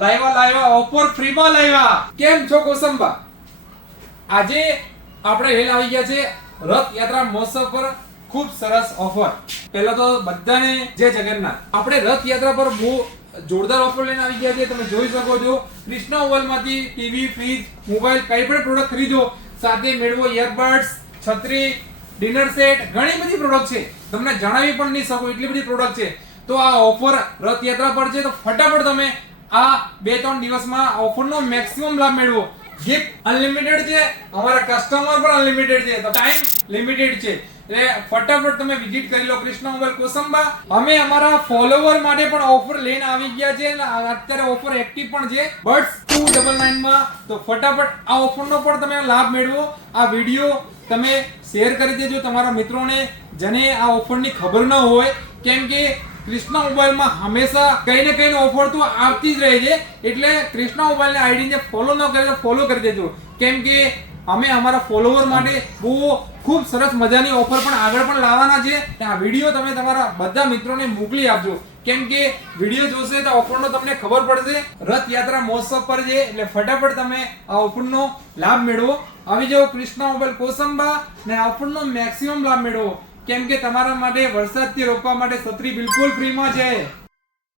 લાવ્યા ઓફર ફ્રીમાં લાવ્યા. કેમ છો કોસંબા? આજે આપણે લઈને આવી ગયા છે રથયાત્રા મહોત્સવ પર ખૂબ સરસ ઓફર. પહેલા તો બધાને જય જગન્નાથ. આપણે રથયાત્રા પર બહુ જોરદાર ઓફર લઈને આવી ગયા છે. તમે જોઈ શકો છો કૃષ્ણા મોબાઈલમાંથી ટીવી, ફ્રીજ, મોબાઈલ કઈ પણ પ્રોડક્ટ ખરીદો સાથે મેળવો ઇયરબડ્સ, છત્રી, ડિનર સેટ, ઘણી બધી પ્રોડક્ટ છે. તમને જણાવી પણ નહીં શકું એટલી બધી પ્રોડક્ટ છે. તો આ ઓફર રથયાત્રા પર છે તો ફટાફટ તમે આ 2-3 દિવસમાં ઓફરનો મેક્સિમમ લાભ મેળવો. ગિફ્ટ અનલિમિટેડ છે, અમારા કસ્ટમર પણ અનલિમિટેડ છે, તો ટાઈમ લિમિટેડ છે. એટલે ફટાફટ તમે વિઝિટ કરી લો કૃષ્ણા મોબાઈલ કોસંબા. અમે અમારા ફોલોવર માટે પણ ઓફર લઈને આવી ગયા છે અને અત્યારે ઓફર એક્ટિવ પણ છે બટ્સ 299 માં. તો ફટાફટ આ ઓફરનો પણ તમે લાભ મેળવો. આ વિડિયો તમે શેર કરી દેજો તમારા મિત્રોને જેને આ ઓફરની ખબર ન હોય, કેમ કે કૃષ્ણા મોબાઈલમાં હંમેશા કઈ ને કઈ ઓફર તો આવતી જ રહે છે. એટલે કૃષ્ણા મોબાઈલની આઈડીને ફોલો ન કરે તો ફોલો કરી દેજો, કેમ કે અમે અમારા ફોલોવર માટે બહુ ખૂબ સરસ મજાની ઓફર પણ આગળ પણ લાવવાના છે. આ વિડીયો તમે તમારા બધા મિત્રોને મોકલી આપજો, કેમ કે વિડીયો જોશે તો ઓફરનો તમને ખબર પડશે. રથયાત્રા મહોત્સવ પર છે એટલે ફટાફટ તમે આ ઓફરનો લાભ મેળવો. આવી જાઓ કૃષ્ણા મોબાઈલ કોસંબા ને ઓફરનો મેક્સિમમ લાભ મેળવો, કેમ કે તમારા માટે વરસાદથી રોકવા માટે છત્રી બિલકુલ ફ્રીમાં છે.